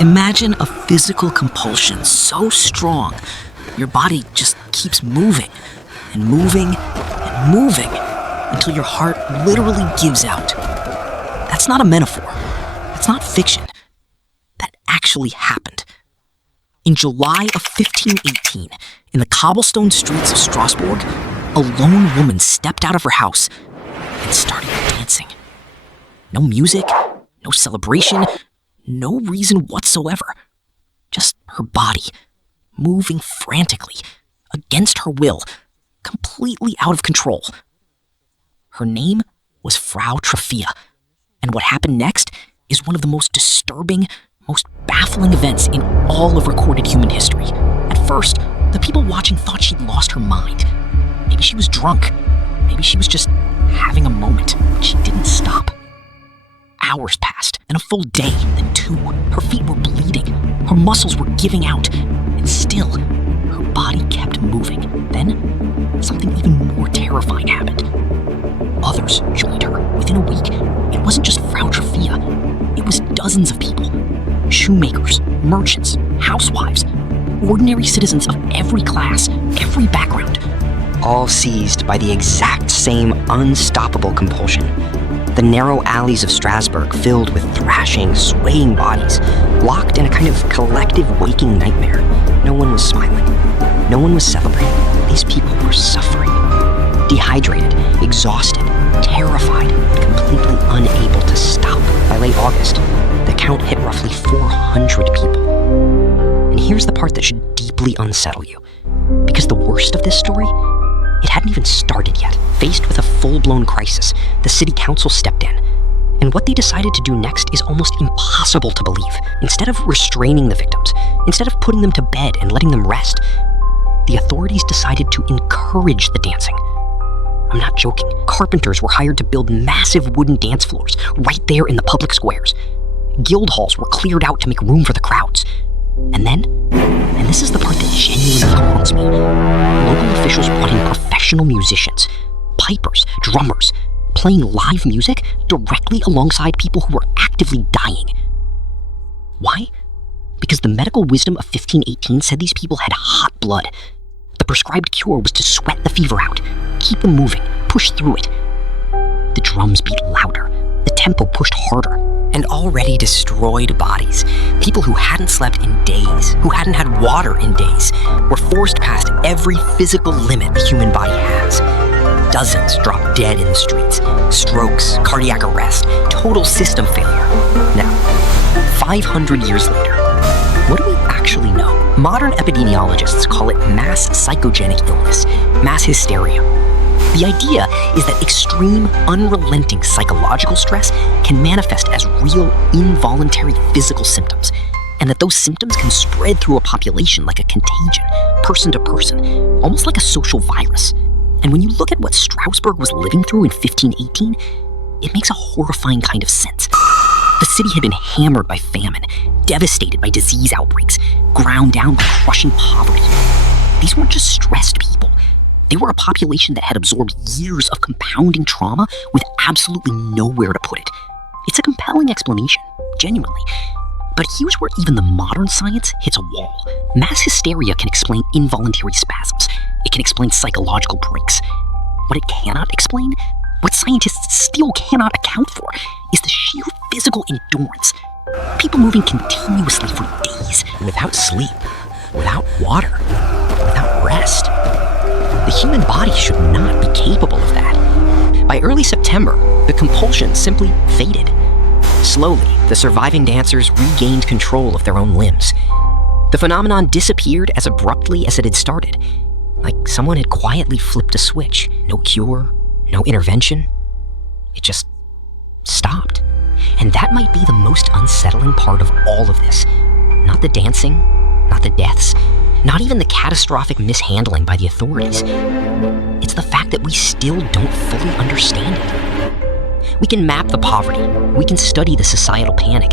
Imagine a physical compulsion so strong, your body just keeps moving and moving and moving until your heart literally gives out. That's not a metaphor. That's not fiction. That actually happened. In July of 1518, in the cobblestone streets of Strasbourg, a lone woman stepped out of her house and started dancing. No music, no celebration, no reason whatsoever. Just her body, moving frantically, against her will, completely out of control. Her name was Frau Troffea, and what happened next is one of the most disturbing, most baffling events in all of recorded human history. At first, the people watching thought she'd lost her mind. Maybe she was drunk. Maybe she was just having a moment, but she didn't stop. Hours passed, and a full day, then 2. Her feet were bleeding. Her muscles were giving out. And still, her body kept moving. Then, something even more terrifying happened. Others joined her. Within a week, it wasn't just Frau Troffea. It was dozens of people. Shoemakers, merchants, housewives, ordinary citizens of every class, every background. All seized by the exact same unstoppable compulsion. The narrow alleys of Strasbourg filled with thrashing, swaying bodies, locked in a kind of collective waking nightmare. No one was smiling. No one was celebrating. These people were suffering. Dehydrated, exhausted, terrified, completely unable to stop. By late August, the count hit roughly 400 people. And here's the part that should deeply unsettle you. Because the worst of this story, it hadn't even started yet. Faced with a full-blown crisis, the city council stepped in. And what they decided to do next is almost impossible to believe. Instead of restraining the victims, instead of putting them to bed and letting them rest, the authorities decided to encourage the dancing. I'm not joking. Carpenters were hired to build massive wooden dance floors right there in the public squares. Guild halls were cleared out to make room for the crowds. And then, and this is the part that genuinely haunts me, local officials brought in professional musicians, pipers, drummers, playing live music directly alongside people who were actively dying. Why? Because the medical wisdom of 1518 said these people had hot blood. The prescribed cure was to sweat the fever out, keep them moving, push through it. The drums beat louder, the tempo pushed harder. And already destroyed bodies, people who hadn't slept in days, who hadn't had water in days, were forced past every physical limit the human body has. Dozens dropped dead in the streets, strokes, cardiac arrest, total system failure. Now, 500 years later, what do we actually know? Modern epidemiologists call it mass psychogenic illness, mass hysteria. The idea is that extreme, unrelenting psychological stress can manifest as real, involuntary physical symptoms, and that those symptoms can spread through a population like a contagion, person to person, almost like a social virus. And when you look at what Strasbourg was living through in 1518, it makes a horrifying kind of sense. The city had been hammered by famine, devastated by disease outbreaks, ground down by crushing poverty. These weren't just stressed people. They were a population that had absorbed years of compounding trauma with absolutely nowhere to put it. It's a compelling explanation, genuinely. But here's where even the modern science hits a wall. Mass hysteria can explain involuntary spasms. It can explain psychological breaks. What it cannot explain, what scientists still cannot account for, is the sheer physical endurance. People moving continuously for days, without sleep, without water, without rest. The human body should not be capable of that. By early September, the compulsion simply faded. Slowly, the surviving dancers regained control of their own limbs. The phenomenon disappeared as abruptly as it had started, like someone had quietly flipped a switch. No cure, no intervention. It just stopped. And that might be the most unsettling part of all of this. Not the dancing, not the deaths, not even the catastrophic mishandling by the authorities. It's the fact that we still don't fully understand it. We can map the poverty. We can study the societal panic.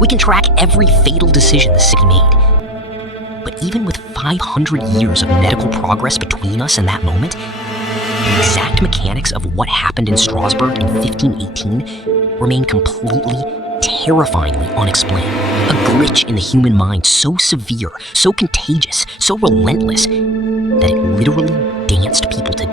We can track every fatal decision the city made. But even with 500 years of medical progress between us and that moment, the exact mechanics of what happened in Strasbourg in 1518 remain completely, terrifyingly unexplained. A glitch in the human mind so severe, so contagious, so relentless, that it literally danced people to